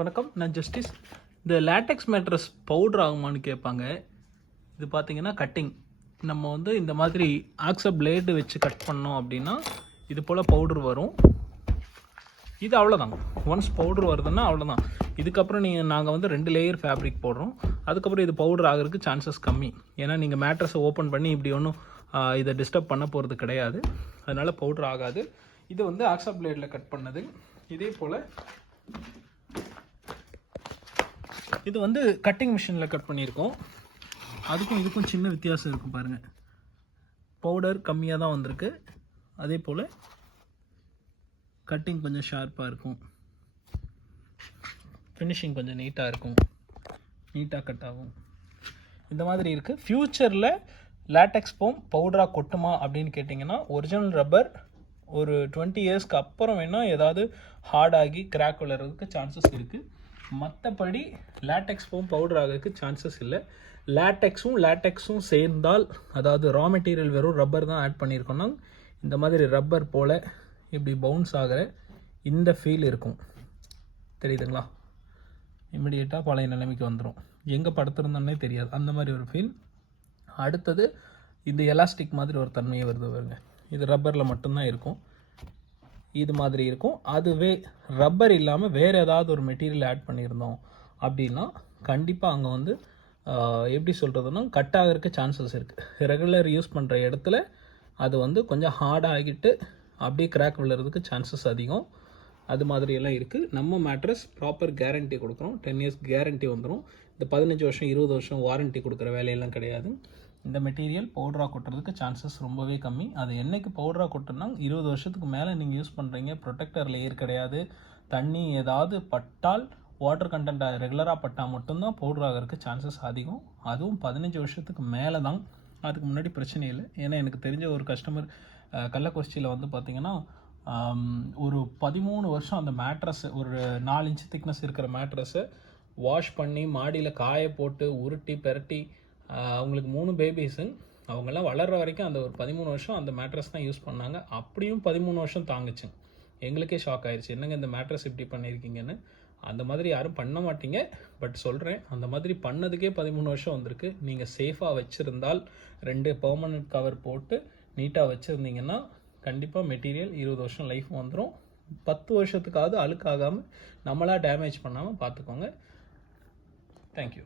வணக்கம், நான் ஜஸ்டிஸ். இந்த லேட்டெக்ஸ் மேட்ரஸ் பவுடர் ஆகுமான்னு கேட்பாங்க. இது பார்த்தீங்கன்னா கட்டிங். நம்ம வந்து இந்த மாதிரி ஆக்ஸ பிளேடு வச்சு கட் பண்ணோம் அப்படின்னா இது போல் பவுடர் வரும். இது அவ்வளோதான். ஒன்ஸ் பவுடர் வருதுன்னா அவ்வளோதான். இதுக்கப்புறம் நாங்கள் வந்து 2 லேயர் ஃபேப்ரிக் போடுறோம். அதுக்கப்புறம் இது பவுடர் ஆகிறதுக்கு சான்சஸ் கம்மி. ஏன்னா நீங்கள் மேட்ரஸை ஓப்பன் பண்ணி இப்படி ஒன்றும் இதை டிஸ்டர்ப் பண்ண போகிறது கிடையாது. அதனால் பவுடர் ஆகாது. இது வந்து ஆக்ஸா பிளேடில் கட் பண்ணது. இதே போல் இது வந்து கட்டிங் மிஷினில் கட் பண்ணியிருக்கோம். அதுக்கும் இதுக்கும் சின்ன வித்தியாசம் இருக்கும் பாருங்கள். பவுடர் கம்மியாக தான் வந்திருக்கு. அதே போல் கட்டிங் கொஞ்சம் ஷார்ப்பாக இருக்கும். ஃபினிஷிங் கொஞ்சம் நீட்டாக இருக்கும். நீட்டாக கட் ஆகும். இந்த மாதிரி இருக்குது. ஃப்யூச்சரில் லேட்டெக்ஸ் ஃபோம் பவுடராக கொட்டுமா அப்படின்னு கேட்டிங்கன்னா, ஒரிஜினல் ரப்பர் ஒரு 20 இயர்ஸ்க்கு அப்புறம் வேணால் ஏதாவது ஹார்டாகி கிராக் விழுறதுக்கு சான்சஸ் இருக்குது. மற்றபடி லேட்டெக்ஸ் ஃபோம் பவுடர் ஆகிறதுக்கு சான்சஸ் இல்லை. லேட்டெக்ஸும் சேர்ந்தால், அதாவது ரா மெட்டீரியல் வெறும் ரப்பர் தான் ஆட் பண்ணியிருக்கோன்னா, இந்த மாதிரி ரப்பர் போல் இப்படி பவுன்ஸ் ஆகிற இந்த ஃபீல் இருக்கும். தெரியுதுங்களா? இமிடியேட்டாக பழைய நிலைமைக்கு வந்துடும். எங்கே படுத்துருந்தோன்னே தெரியாது, அந்த மாதிரி ஒரு ஃபீல். அடுத்தது இந்த எலாஸ்டிக் மாதிரி ஒரு தன்மையை வருது பாருங்க. இது ரப்பரில் மட்டும்தான் இருக்கும். இது மாதிரி இருக்கும். அதுவே ரப்பர் இல்லாமல் வேறு ஏதாவது ஒரு மெட்டீரியல் ஆட் பண்ணியிருந்தோம் அப்படின்னா கண்டிப்பாக அங்கே வந்து எப்படி சொல்கிறதுனா கட் ஆகிறதுக்கு சான்சஸ் இருக்குது. ரெகுலர் யூஸ் பண்ணுற இடத்துல அது வந்து கொஞ்சம் ஹார்டாகிட்டு அப்படியே கிராக் விழுறதுக்கு சான்சஸ் அதிகம். அது மாதிரியெல்லாம் இருக்குது. நம்ம மேட்ரஸ் ப்ராப்பர் கேரண்டி கொடுக்குறோம். 10 இயர்ஸ் கேரண்டி வந்துடும். இந்த 15 வருஷம் 20 வருஷம் வாரண்ட்டி கொடுக்குற வேலையெல்லாம் கிடையாது. இந்த மெட்டீரியல் பவுடராக கொட்டுறதுக்கு சான்சஸ் ரொம்பவே கம்மி. அது என்றைக்கு பவுடராக கொட்டுனா 20 வருஷத்துக்கு மேலே நீங்கள் யூஸ் பண்ணுறீங்க. ப்ரொடெக்டர் லேயர் கிடையாது. தண்ணி ஏதாவது பட்டால், வாட்டர் கண்டென்ட் ரெகுலராக பட்டால் மட்டும்தான் பவுடர் ஆகிறதுக்கு சான்சஸ் அதிகம். அதுவும் 15 வருஷத்துக்கு மேலே தான். அதுக்கு முன்னாடி பிரச்சனை இல்லை. ஏன்னா எனக்கு தெரிஞ்ச ஒரு கஸ்டமர் கள்ளக்குறிச்சியில் வந்து பார்த்திங்கன்னா ஒரு 13 வருஷம் அந்த மேட்ரஸை, ஒரு 4 இன்ச்சு திக்னஸ் இருக்கிற மேட்ரஸை வாஷ் பண்ணி மாடியில் காய போட்டு உருட்டி பெரட்டி, அவங்களுக்கு 3 பேபிஸு, அவங்கெல்லாம் வளர்கிற வரைக்கும் அந்த ஒரு 13 வருஷம் அந்த மேட்ரஸ் தான் யூஸ் பண்ணாங்க. அப்படியும் 13 வருஷம் தாங்குச்சு. எங்களுக்கே ஷாக் ஆயிடுச்சு, என்னங்க இந்த மேட்ரஸ் இப்படி பண்ணியிருக்கீங்கன்னு. அந்த மாதிரி யாரும் பண்ண மாட்டீங்க. பட் சொல்கிறேன், அந்த மாதிரி பண்ணதுக்கே 13 வருஷம் வந்திருக்கு. நீங்கள் சேஃபாக வச்சுருந்தால் 2 பெர்மனன்ட் கவர் போட்டு நீட்டாக வச்சுருந்தீங்கன்னா கண்டிப்பாக மெட்டீரியல் 20 வருஷம் லைஃப் வந்துடும். 10 வருஷத்துக்காவது அழுக்காகாமல் நம்மளாக டேமேஜ் பண்ணாமல் பார்த்துக்கோங்க. தேங்க்யூ.